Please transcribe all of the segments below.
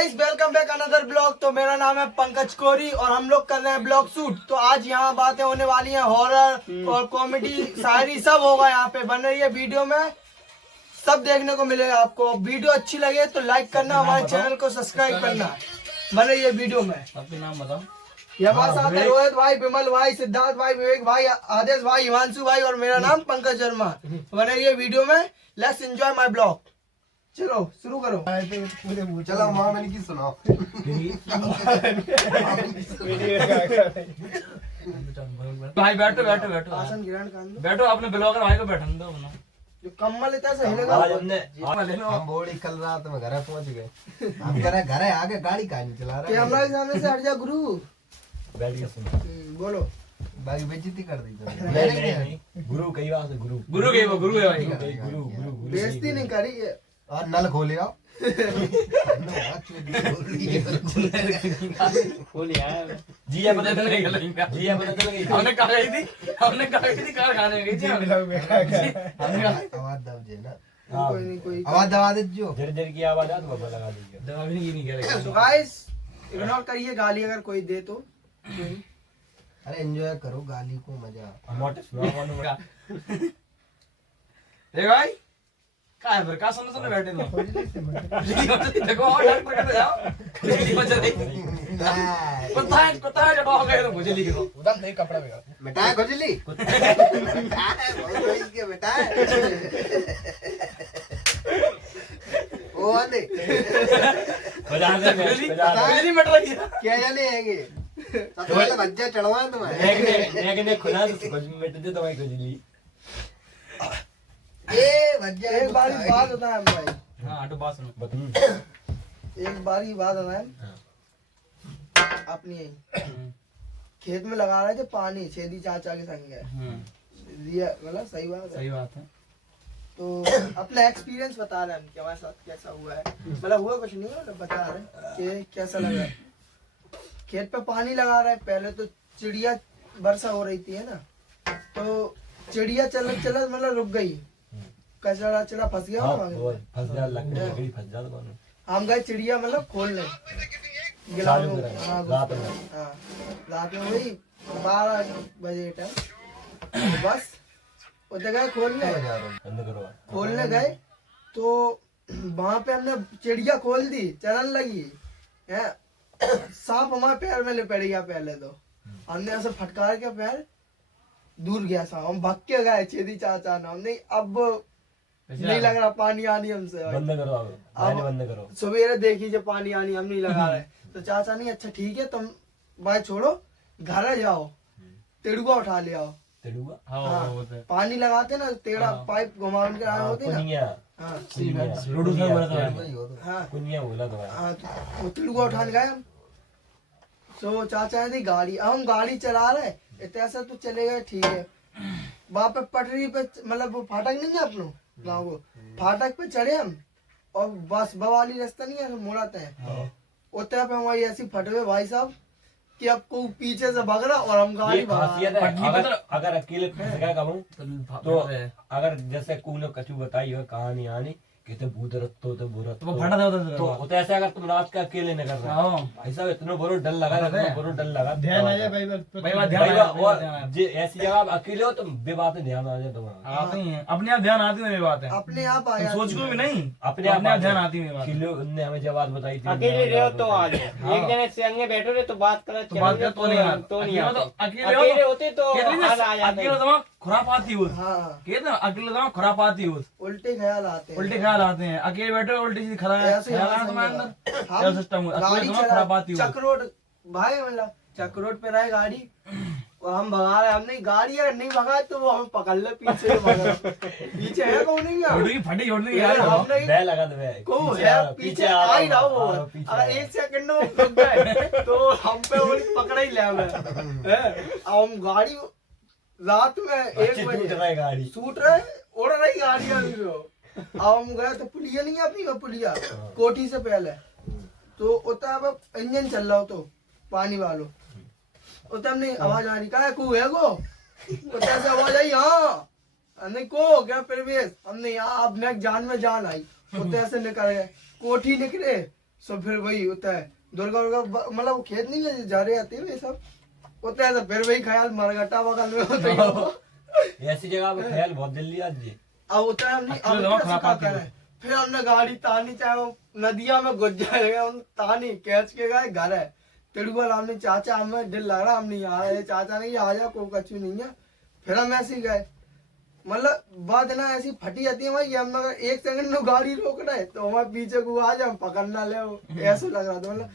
Guys welcome back another blog. तो मेरा नाम है पंकज कोरी और हम लोग कर रहे हैं ब्लॉग शूट। तो आज यहाँ बातें होने वाली हैं हॉरर और कॉमेडी, शायरी सब होगा यहाँ पे। बन रही है वीडियो में, सब देखने को मिलेगा आपको। वीडियो अच्छी लगे तो लाइक करना, हमारे चैनल को सब्सक्राइब करना। बन रही है वीडियो में। आपके नाम बताओ। ये हमारे साथ है रोहित भाई, विमल भाई, सिद्धार्थ भाई, विवेक भाई, आदेश भाई, हिमांशु भाई और मेरा नाम पंकज शर्मा। बन रही है वीडियो में। Let's enjoy my blog. चलो शुरू करो। चलो माँ मैंने की सुनाओ। भाई बैठो बैठो बैठो आसन ग्रहण कर लो। बैठो, अपने ब्लॉगर भाई को बैठने दो अपना। जो कम्बल इतना से हिलेगा। आज हम बोली कल रात में घर पहुंच गए। हम घर आगे गाड़ी का नहीं चला रहा। कैमरा के सामने से हट जा गुरु। बैठ के सुनो। बोलो। बाकी बेइज्जती कर दी तो। नहीं गुरु कई बात है गुरु गुरु के वो गुरु है भाई। गुरु गुरु गुरु बेइज्जती नहीं करी है। और नल खोले आओ। जिया पता चल गई लड़का। जिया पता चल गई। हमने कहा गई थी कार खाने गई थी हमने आवाज दब जे ना। कोई नहीं कोई। आवाज दबा दे जो। जर जर की आवाज आ तो बाबा लगा दीजिए। दवा भी नहीं करेगा। तो गाइस इग्नोर करिए गाली अगर कोई दे तो। अरे एंजॉय करो गाली को, मजा। मोटे सुना मानो रे भाई का है फिर का सुन बैठे तो देखो और डॉक्टर कहते जाओ खुजली मच रही कुत्ता है जब हो गए तो खुजली के उधर नहीं कपड़ा में मिटाए खुजली। बहुत के मिटाए। ओ आने बजा दे खुजली मट रही है। क्या जाने आएंगे। सबसे पहले बच्चा चढ़वा तुम्हारे। एक ने खुला तो कुछ मिट दे तो भाई खुजली। ए बच्चा एक बार की बात होता है भाई। हां आटो बात सुनो बता। एक बार की बात होता है अपनी खेत में लगा रहे थे पानी, छेदी चाचा के संग है। मतलब सही बात है। सही बात है। तो अपना एक्सपीरियंस बता रहे हैं कि हमारे साथ कैसा हुआ है। मतलब हुआ कुछ नहीं, मतलब बता रहे हैं कि कैसा लगा। खेत पे पानी लगा रहे हैं। पहले तो चिड़िया वर्षा हो रही थी है ना, तो चिड़िया चल मतलब रुक गई। कचरा चढ़ा फंस गया हां वहाँ। फंस जा लकड़ी फंस जा तो हम गए चिड़िया मतलब खोलने चालू गिलास करा। हाँ रात में हाँ रात में वही 12 बजे टाइम बस उधर गए खोलने। बंद करो। खोलने गए तो वहां पे हमने चिड़िया खोल दी, चलने लगी है। सांप हमारे पैर में लिपट गया। पहले तो हमने ऐसे फटकार के पैर दूर गया सांप। हम भाग के गए छेदी चाचा नाम नहीं। अब नहीं लग रहा पानी आनी हमसे। बंद करो आप बंद करो। सवेरे देखी जब पानी आनी हम नहीं लगा रहे तो चाचा नहीं अच्छा ठीक है तुम भाई छोड़ो घर जाओ, तेड़ुआ उठा ले आओ। तेड़ुआ हाँ पानी लगाते ना टेढ़ा पाइप घुमा के आए होते ना। कुनिया हाँ रोडू से बोला था। हाँ कुनिया बोला तो हाँ तो वो तेड़ुआ उठाने गए हम। तो चाचा ने दी गाड़ी। अब हम गाड़ी चला रहे इतना सा तो चले गए ठीक है। वहाँ पे पटरी पे मतलब वो फाटक नहीं है अपनों गाँव को, फाटक पे चढ़े हम और बस बवाली रास्ता नहीं है मोड़ाते हैं उतने पे हमारी ऐसी फटवे भाई साहब कि आपको पीछे से भाग रहा और हम गाड़ी खासियत है। अगर अकेले फंस गया कहूँ तो अगर जैसे कोई कछु बताई हो कहानी आनी कहते भूत रत्तो तो बुरा तो फटा था उधर तो ऐसे अगर तुम रात का अकेले न कर रहे ऐसा इतना बड़ो डर लगा ध्यान आ जाए भाई भाई ऐसी जगह आप अकेले हो तो बेबात ध्यान आ जाए तुम्हारा। आती है अपने आप ध्यान आती है बात है। अपने आप आया सोच को भी नहीं अपने आप ध्यान आती है बात। उनने हमें जब बात बताई थी अकेले रहो तो आ जाओ। एक जने संगे बैठो रहे तो बात कर तो बात कर तो नहीं अकेले होते तो अकेले दिमाग खुरापाती हो। हाँ कहते हैं अकेले दिमाग खुरापाती हो, उल्टे ख्याल आते हैं। उल्टे ख्याल आते हैं। अकेले बैठे उल्टी चीज ख्याल आना तुम्हारे अंदर क्या सिस्टम है। अकेले दिमाग खुरापाती हो। चक्रोड भाई मतलब चक्रोड पे रहे गाड़ी और हम भगा रहे। हमने गाड़ी अगर नहीं भगा तो वो हम पकड़ ले पीछे से भगा। पीछे है कौन नहीं यार छोड़ की फटी छोड़ने की यार हमने बह लगा दे को है पीछे आ ही रहा वो। अगर एक सेकंड में रुक गए तो हम पे वो पकड़ ही ले हमें। हम गाड़ी रात में 1 बजे गाड़ी सूट रहे उड़ रही गाड़ी अभी वो। अब हम गए तो पुलिया नहीं है अपनी का पुलिया कोठी से पहले तो उतना अब इंजन चल रहा हो तो पानी वालों उतना हमने आवाज आ रही कहा कू है गो उतना से आवाज आई। हाँ नहीं को क्या प्रवेश हमने यहाँ अब नेक जान में जान आई उतने से निकल गए कोठी निकले सो फिर वही होता है दुर्गा मतलब वो खेत नहीं है जा रहे आते हैं ये सब होता है, तो फिर वही ख्याल मरगट्टा बगल में होता है। ऐसी जगह पे ख्याल बहुत जल्दी आज जी। अब होता है हमने अच्छा, अब जमा कैसे खराब क्या आती है। करें? फिर हमने गाड़ी तानी, चाहे वो नदिया में घुस जाएगा हम तानी कैच के गए घर है तिरुवल। हमने चाचा हमें दिल लग रहा हम नहीं आ रहे, चाचा नहीं आ जा कोई कछु नहीं है। फिर हम ऐसे ही गए, मतलब बात ना ऐसी फटी जाती है भाई, हम अगर एक सेकंड में गाड़ी रोक रहे तो हमारे पीछे को आ जाए हम पकड़ना ले, ऐसा लग रहा था। मतलब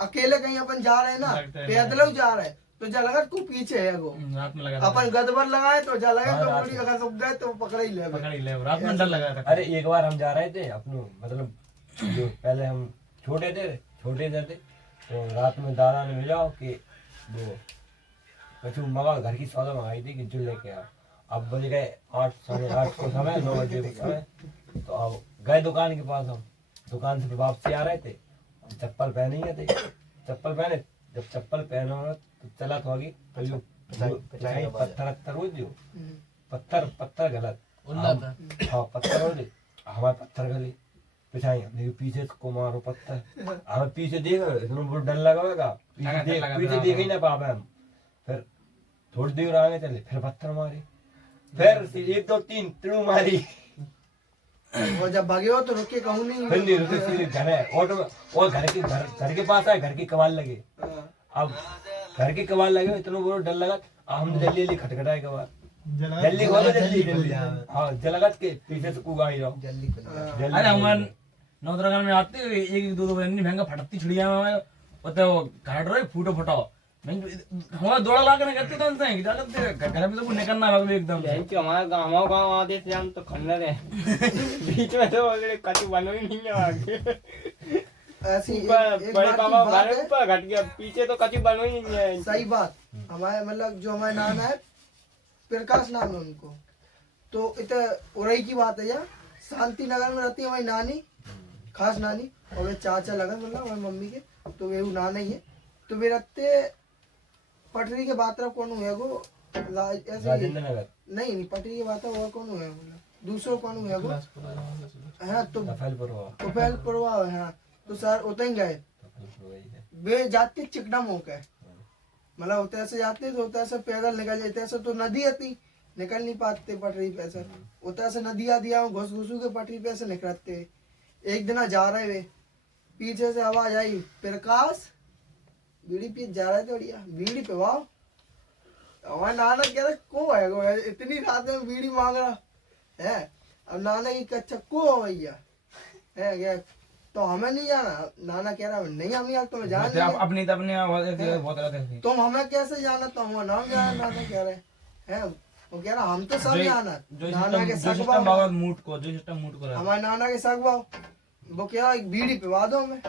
अकेले कहीं अपन जा रहे हैं ना, लगता है। पैदल जा रहे हैं तो जा लगा को पीछे है वो, रात में लगा था। अपन गदबर लगाए तो जा लगा हाँ, तो रात पूरी में। अगर रुक गए तो पकड़ ही ले। पकड़ ही ले, रात में डर लगा था। अरे एक बार हम जा रहे थे अपनो मतलब जो पहले हम छोटे थे तो रात में दादा ने मिला कि वो कछु मंगा घर की सौदा मंगाई थी कि जो लेके आ। अब बज गए 8 साढ़े 8 को समय 9 बजे को समय। तो अब गए दुकान के पास, हम दुकान से वापसी आ रहे थे, हम चप्पल पहने ही थे। चप्पल पहने, जब चप्पल पहना तो चला तो आगे तो जो पत्थर हो जो पत्थर गलत हाँ पत्थर हो हमारे पत्थर गले पिछाई हमने पीछे को मारो पत्थर, हमें पीछे देखो इतना बहुत डर लगा पीछे देख ही ना पावे हम। फिर थोड़ी देर आगे चले, फिर पत्थर मारे, फिर 1 2 3 तिड़ू मारी, और जब भागे हो तो रुके कहूँ नहीं। फिर नहीं रुके, सीधे घर है ऑटो में और घर के पास आए, घर की कमाल लगे। हाँ। अब घर की कमाल लगे इतना बहुत डर लगा, हमने जल्दी जल्दी खटखटाए कबार जल्दी खोलो जल्दी हाँ जलगत के पीछे से कूद आई जाओ जल्दी जल्दी। अरे हमारे नौदरगन में आते हुए 1-2 बहन महंगा फटती छुड़िया में होते वो घाट रहे फूटो फटाओ हमारा दौड़ा ला कर कहते तो उनसे कि जाकर घर में से वो निकलना भाग एकदम से। कि हमारा गाँव आते थे हम तो खंडर है बीच में तो अगले कछु बनो ही नहीं है आगे ऐसी ऊपर एक बड़े बात की बाबा बात घर है, ऊपर घट गया पीछे तो कछु बनो ही नहीं है। सही बात। हमारे मतलब जो हमारे नाना है प्रकाश नाम है उनको, तो इतना उरई की बात है यार, शांति नगर में रहती है हमारी नानी, खास नानी, और वे चाचा लगा मतलब हमारी मम्मी के, तो वे वो नाना ही है। तो वे रहते पटरी के बात रहा कौन हुआ गो ऐसे राजेंद्र नगर नहीं पटरी के बात और कौन हुआ मतलब दूसरो कौन हुआ गो हाँ तो तफैल परवा हाँ तो सर उतन गए वे जाते चिकना मोक है, मतलब होते ऐसे जाते तो होते ऐसे पैदल निकल जाते, ऐसे तो नदी आती निकल नहीं पाते पटरी पे ऐसे, होता ऐसे नदी आती है घुस घुसू के पटरी पे ऐसे निकलते। एक दिन जा रहे वे पीछे से आवाज आई प्रकाश बीड़ी पी जा रहे थे बढ़िया बीड़ी पे वाह, हमारे नाना कह रहे को है गो इतनी रात में बीड़ी मांग रहा है। अब नाना की कच्चा को भैया है क्या, तो हमें नहीं जाना, नाना कह रहा नहीं हम यार तुम्हें जाना नहीं है। अपनी तो अपने बहुत रहते थे तुम हमें कैसे जाना, तो हम नाम जाना, नाना कह रहे हैं वो कह रहा हम तो सब जाना। नाना के जो शक सिस्टम भाव बाबा मूड को जो सिस्टम मूड को रहा हमारे नाना के शक भाव वो क्या एक बीड़ी पिवा दो हमें,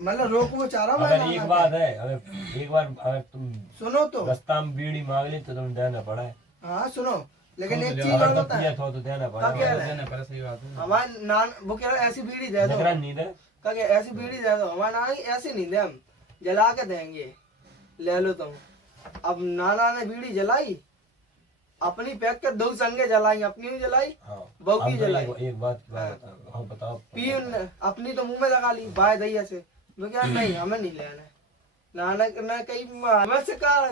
मतलब रोक वो चाह रहा मैं अगर एक बात है अगर एक बार अगर तुम सुनो तो रास्ता में बीड़ी मांग ली तो तुम देना पड़ा है। हाँ सुनो लेकिन एक चीज अगर और तुम बता पिया था तो देना क्या कह पड़ा। रहे हैं? है पर सही बात है। हमारे नान वो कह रहा ऐसी बीड़ी दे दो, नगरा नींद है क्या क्या ऐसी बीड़ी दे दो, हमारे नाना की ऐसी नहीं दे हम जला के देंगे ले लो तुम। अब नाना ने बीड़ी जलाई अपनी पैक कर 2 संगे जलाई, अपनी भी जलाई हाँ बहू की अब तो जलाई एक बात हाँ बताओ पी उनने अपनी तो मुंह में लगा ली बाय दैया से, मैं क्या नहीं हमें नहीं लेना है। नाना ने कहीं हमें से कहा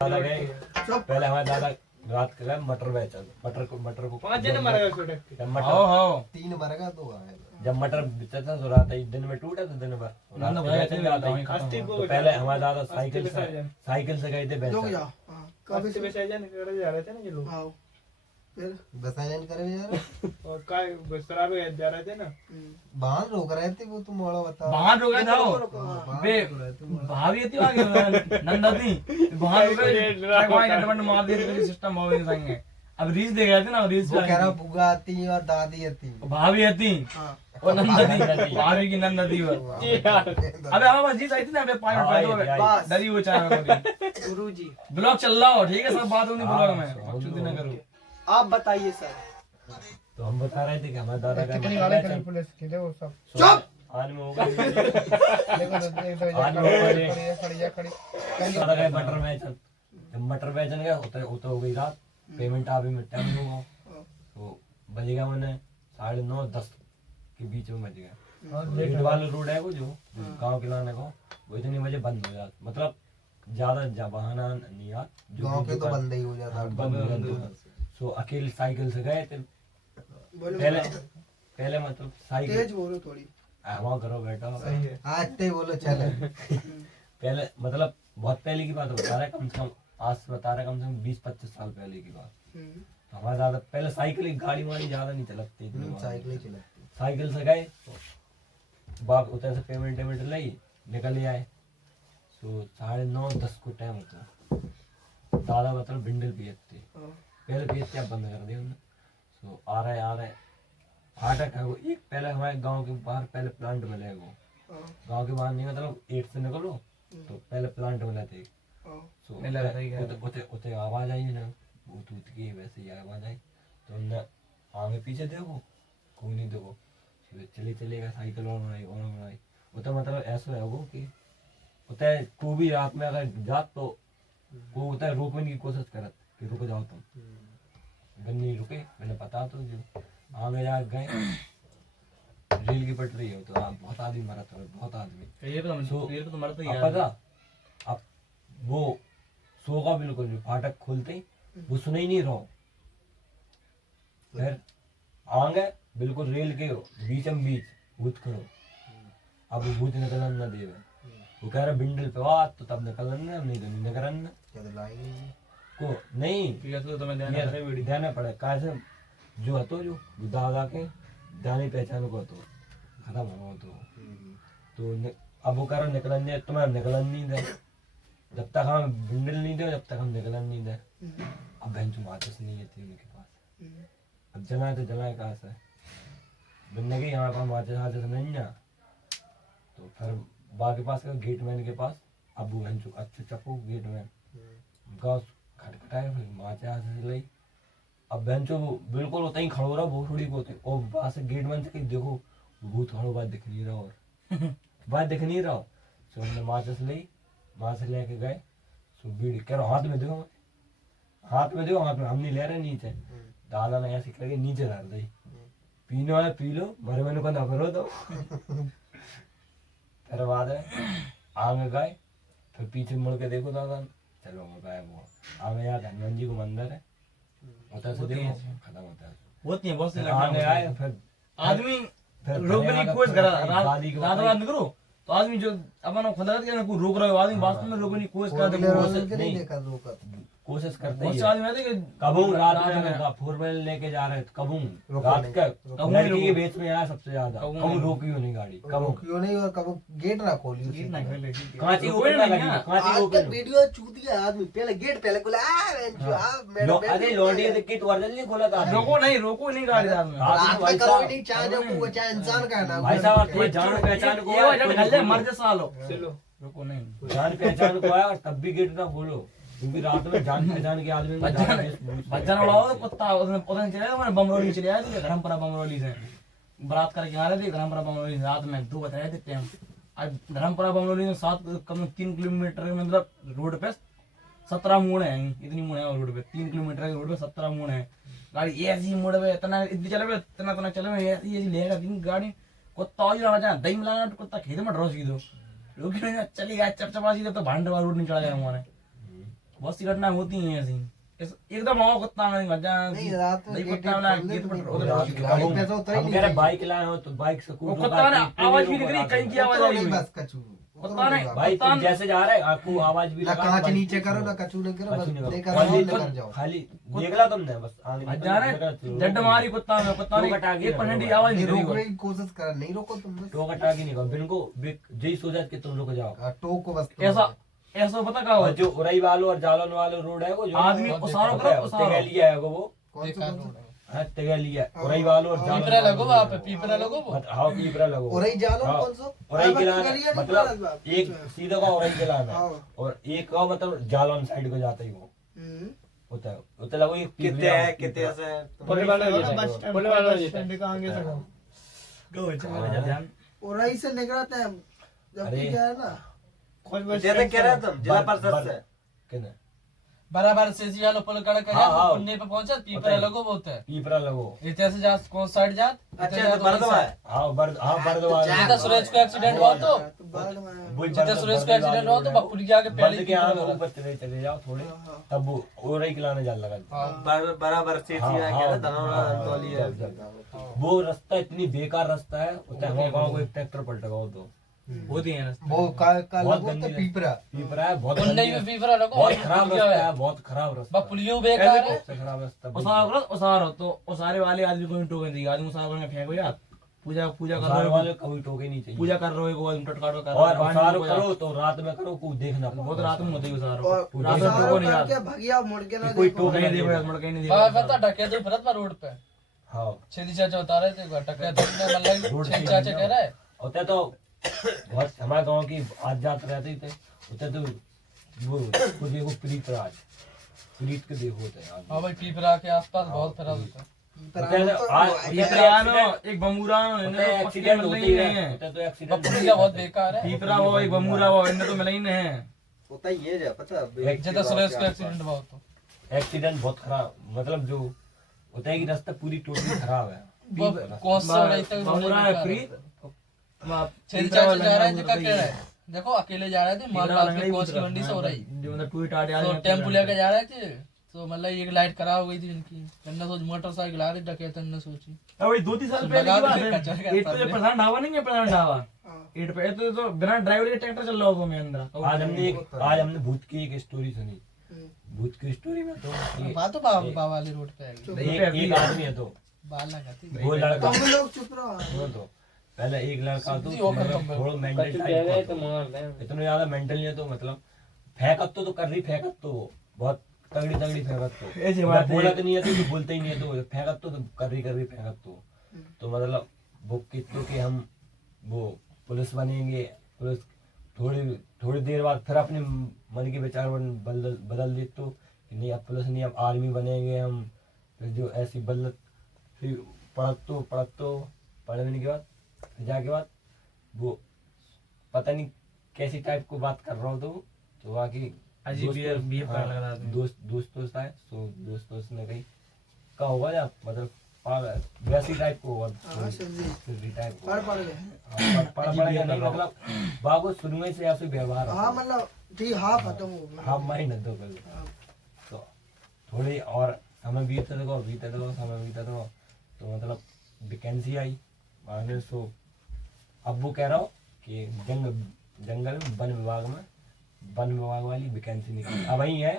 दादा गए चुप पहले हमारे दादा रात के गए मटर बेचा मटर को 5 जने मर गए छोटे जब हो हो 3 मरेगा 2 आएगा। जब मटर बेचा था तो रात दिन में टूटा था दिन भर नंद रात भाई को ऐसे बेचने भी आता ही। अस्ती तो पहले हमारे दादा साइकिल से गए थे रुक बेचा। जाओ हाँ कभी कभी से जाने जा रहे थे ना ये लोग आओ फिर बसायन करे यार और काय शराब जा रहे थे ना बाहर रोक रहे थे वो, तुम मोड़ा बता बाहर रुके था वो बे भाभी थी आगे नंदा थी बाहर रुके ट्रक डंड मार दिए तो सिस्टम हो गई संगे। अब रील्स देख रहे थे ना रील्स वो कह रहा बुआ आती और दादी आती। भाभी आती हाँ और नंदा थी भाभी की नंदा थी वो। अबे हमारा जी आई थी ना अबे 5 मिनट बस डरी हुई चाय गुरु जी ब्लॉग चल रहा हो ठीक है सब बात होनी ब्लॉग में बकचोदी ना करो। आप बताइए सर। तो हम बता रहे थे कि हमारे दादा का चुप आज में होगा आज में दादा का मटर बेचन जब मटर बेचन गया होता हो गई रात पेमेंट अभी में टाइम होगा तो बजेगा मैंने 9:30 10 के बीच में बज गया। गेट वाला रोड है वो जो गांव के लाने को, वो इतनी बजे बंद हो जाता, मतलब ज्यादा बहाना नहीं यार, गांव के तो बंद ही हो जाता है। बंद हो जाता। सो अकेले साइकिल से गए थे बोलो पहले मतलब साइकिल तेज बोलो थोड़ी। वहाँ करो बेटा, आज ते बोलो चले। पहले मतलब बहुत पहले की बात बता रहा है, कम से कम आज से बता रहा है, कम से कम 20-25 साल पहले की बात। तो हमारा ज्यादा पहले साइकिल गाड़ी वाड़ी ज्यादा नहीं चलती इतनी, साइकिल ही चलाती। साइकिल से गए बाप उतर से पेमेंट ली, निकल आए। तो 9:30-10 को टाइम होता, दादा मतलब भिंडल पियते, पहले पियते अब बंद कर दिया उन्होंने। तो आ रहे फाटक है वो एक, पहले हमारे गांव के बाहर पहले प्लांट मिले वो, गांव के बाहर नहीं मतलब 8 से निकलो तो पहले प्लांट मिले थे। तो उते आवाज आई ना, वो टूट की वैसे ही आवाज आई, तो उनने आगे पीछे देखो कोई नहीं, देखो चलेगा साइकिल और बनाई। वो तो मतलब ऐसा है वो कि होता है को भी रात में अगर जात तो वो होता है रोकने की कोशिश करत कि रुक जाओ तुम, गन्नी रुके, मैंने पता तो जो आगे जा गए रेल की पटरी है, तो आप बहुत आदमी मरा था, बहुत आदमी ये तो मरता ही अब है। पता अब वो सोगा बिल्कुल भी, फाटक खोलते ही वो सुने ही नहीं रहो, फिर आगे बिल्कुल रेल के बीचम बीच भूत करो, अब वो भूत निकलन न देवे, वो कह रहा बिंडल पे आ तो तब निकलन नहीं तो नहीं निकलन क्या तो लाइन को नहीं तो मैं देना पड़े कैसे जो हतो जो दादा के जाने पहचान को तो खत्म हो तो अब वो कह रहा निकलन नहीं, तुम्हें निकलन नहीं दे, जब तक हम बिंडल नहीं दे जब तक हम निकलन नहीं दे। अब बहन चु माचिस नहीं थी उनके पास, अब जलाए तो जलाए कहाँ से, बनने की हमारे पास माचिस हाचिस नहीं है। तो फिर बा के पास गेट मैन के पास, अब वो बहन चु अच्छे चपो गेट मैन गाँव खटखटाए, फिर माचिस हाचिस लाई। अब बहन चो बिल्कुल होता ही खड़ो रहा भोसड़ी को, और वहां से गेट मैन से देखो भूत खड़ो बात दिख नहीं रहा, और बात दिख नहीं रहा। सो हमने माचिस ली, वहां से लेके गए, सो बीड़ी कह रहा हाथ में देखो, हाथ में देखो, हाथ में हम नहीं ले रहे नीचे, दादा ने ऐसे करके नीचे धर दी, पीने वाले पी लो, मरे मैंने को ना करो तो। फिर बाद आगे गए, फिर पीछे मुड़ के देखो दादा, चलो गए वो आगे यहाँ हनुमान जी को मंदिर है, होता से देखो खत्म होता है, होती है बहुत सी आगे आए फिर आदमी फिर रोकने की कोशिश कर रहा रात दादी को रात रात करो तो आदमी जो अपन खुदा के कोई रोक रहा है, आदमी वास्तव में रोकने की कोशिश करता है। नहीं देखा रोका कोशिश करते बहुत ही से आदमी आते हैं कि कबू रात में 4 व्हीलर लेके जा रहे थे, कबू रात का लड़की के बीच में आया सबसे ज्यादा, कबू रोकी हो नहीं गाड़ी, कबू क्यों नहीं, और कब गेट ना खोली उसी नहीं तरह। पहले कांची ऊपर ना लगी, कांची आज ऊपर तक वीडियो चूतिया आदमी पहले गेट पहले खोला अरे लौंडी के किट वर्जन नहीं खोला था रोको नहीं गाड़ी रात में। रात में करो ही नहीं, चाहे जो को चाहे इंसान का ना भाई साहब कोई जान पहचान को ये आया, वजह निकल जाए मर जा सालो, रोको नहीं। जान पहचान को आया और तब भी गेट ना खोलो, क्योंकि रात में जान पहचान के आदमी बच्चा उड़ा हो कुत्ता उसने चले मैंने बमरोली चले आए थे, धर्मपुरा बमरोली से बारात करके आ रहे थे, धर्मपुरा बमरोली रात में 2 बज रहे थे टाइम। आज धर्मपुरा बमरोली में 3 किलोमीटर मतलब रोड पे 17 मोड़ है, इतनी मोड़ है रोड पे, 3 किलोमीटर के रोड पे 17 मोड़ है। गाड़ी ऐसी मोड़ पे इतना इतनी चले इतना चले ऐसी लेगा गाड़ी, कुत्ता ही लाना चाहे दही मिलाना, कुत्ता खेत में ड्रॉ सीधो रुकी नहीं, चली गया चपचपा सीधे तो भांडे वाला रोड नहीं चढ़ा गया हमारे। बहुत सी घटनाएं होती हैं ऐसी, एकदम आओ कुत्ता में मजा नहीं, रात में दही गेट कुत्ता वाला खोल दे गेट तो पर नहीं उधर खोल दे। गाड़ी पे तो उतर ही हम नहीं कह रहे चाहिए। बाइक लाए हो तो बाइक से वो कुत्ता ने आवाज भी निकली, कहीं की आवाज उतरो आई नहीं हुई। बस कचू कुत्ता ने भाई तुम जैसे जा रहे आपको आवाज भी ना लगा, कांच बाइक- नीचे करो ना कचू नहीं करो, बस कचू नहीं करो। लेकर खाली आओ, लेकर जाओ। खाली देख ला तुमने बस आगे आज जा रहे जड मारी कुत्ता में, कुत्ता ने टोका टाकी 1% की आवाज नहीं नहीं रोकने करी। की कोशिश कर, नहीं रोको तुम बस टोका टाकी नहीं करो, बिनको जय सोचा कि तुम रुक जाओ। टोको बस तुम। ऐसा ऐसा पता क्या और हुआ, जो उरई वालों और जालन वालों रोड है वो जो आदमी उसारो करो, उसारो। तेगलिया है वो कौन सा रोड है? हाँ तेगलिया उरई वालों और जालन पीपरा लगो वहाँ पे, पीपरा लगो वो। हाँ पीपरा लगो उरई जालो हाँ, कौन सा? उरई के लाना गलियां नहीं मतलब पड़ा बाप। एक सीधा का उरई के लाना हाँ। और एक का मतलब जालन साइड को जाता ही वो होता है, होता लगो ये कितने है कितने से पुल वाला जो है, पुल वाला जो है। ध्यान और से निकलते हैं जब अरे। क्या है ना, खोज बस जैसे कह रहे तुम जिला परिषद से किधर बराबर से जी वाला पुल कड़क हाँ, हाँ। पुण्य पे पहुंचा पीपर लगो बहुत है पीपरा लगो। इतने से जा कौन साइड जात अच्छा तो बर्दवा है हाँ बर्दवा जितना सुरेश को एक्सीडेंट हुआ तो तो बाद में जितना सुरेश को एक्सीडेंट हुआ तो बपुल के आगे पहले बर्द के यहाँ ऊपर चले जाओ थोड़े, तब वो और ही खिलाने जाने लगा। बराबर से हाँ, क्या हाँ, धनौरा तौली है। वो रास्ता इतनी बेकार रास्ता है, हमारे गाँव को एक ट्रैक्टर पलट गया तो होती है वो का बहुत लगो तो गंदी पीपरा पीपरा है, बहुत पुण्य गंदी में है, पीपर लगो बहुत खराब रास्ता है, बहुत खराब रास्ता है। बपुलियो बेकार है सबसे खराब रास्ता उसार हो तो उसारे वाले आदमी को टोकन दी, आदमी उसार में फेंको यार, पूजा पूजा कर उसार रहे वाले हो, कभी टोके नहीं चाहिए। पूजा कर रहे हो आदमी टटकाट कर और रहे हो, उसार करो तो रात में करो, कोई देखना बहुत रात में होती है उसार, और रात में टोको नहीं यार, करके भगिया मुड़ के ना कोई देखो। टोक नहीं देखो यार, मुड़ के नहीं बाबा देखो पता डके तो फिरत पर रोड पे हाँ छेदी चाचा बता रहे थे एक बार डके तो मतलब रोड छेदी पे चाचा कह रहा है होता तो बहुत हमारे गांव की आज जात रहते थे, होता तो वो कुछ देखो प्रीत राज, प्रीत के देखो होते हैं हाँ भाई पीपरा के आसपास बहुत फिरा होता है एक बमूरानो इन्हें तो पक्के एक्सीडेंट मिलने होती ही है, नहीं है, होता तो एक्सीडेंट बपुलिया बहुत बेकार है पीपरा वो एक बमूरा वो इन्हें तो मिला ही नहीं है। होता ये जा पता है जितना सुरेश को एक्सीडेंट हुआ तो एक्सीडेंट बहुत खराब, मतलब जो होता है कि रास्ता पूरी टोटली खराब है। वो कौन सा रही तक बमूरा है प्रीत, छेदी चाचा जा रहा है जगह कह रहा है देखो अकेले जा रहे थे माल में कोच की मंडी से हो रही जो मतलब टूट आटे तो टेम्पो लेके जा रहे थे तो मतलब एक लाइट खराब हो गई थी इनकी तन्ने सोच मोटरसाइकिल आ रही डके तन्ने सोची अभी 2-3 साल पहले की बात कचरा है, का एक तो जो प्रधान ढाबा नहीं है, प्रधान ढाबा एट पे तो बिना ड्राइवर के ट्रैक्टर चल रहा होगा मैं अंदर। आज हमने भूत की एक स्टोरी सुनी, भूत की स्टोरी में तो बात तो बाबा वाली रोड पे है एक आदमी है तो बाल लगाती वो लड़का तुम लोग चुप रहो। सुनो तो पहले एक लड़का तो सीधी होकर तुम थोड़ा मेंटल तो टाइप मार दे। इतना ज्यादा मेंटल नहीं है तो मतलब फेंकत तो कर रही, फेंकत तो बहुत तगड़ी तगड़ी फेंकत तो ऐसी बात है। बोलत नहीं है तो बोलते ही नहीं है तो फेंकत तो कर रही फेंकत तो मतलब वो कितने के हम वो पुलिस बनेंगे, पुलिस थोड़ी देर बाद फिर अपने मन के विचार बदल दे तो नहीं अब पुलिस नहीं अब आर्मी बनेंगे हम, फिर जो ऐसी बदल फिर पढ़ने के बाद फिर जाके बाद वो पता नहीं कैसी टाइप को बात कर रहा हो तो बाकी अजीब बिहेव करने लगा था आदमी। दोस्त आए तो दोस्त ने कही का होगा या मतलब वैसी टाइप को होगा हाँ सही टाइप को पढ़ गए। पढ़ गया नहीं मतलब बाबू शुरू में से ऐसे व्यवहार हाँ मतलब ठीक हाँ खत्म हो गया। हाँ माइंड दो कर तो थोड़ी और समय बीतते देखो समय बीतते देखो तो मतलब वैकेंसी आई मांगने सो अब वो कह रहा हो कि जंगल में वन विभाग वाली वैकेंसी निकली अब वही है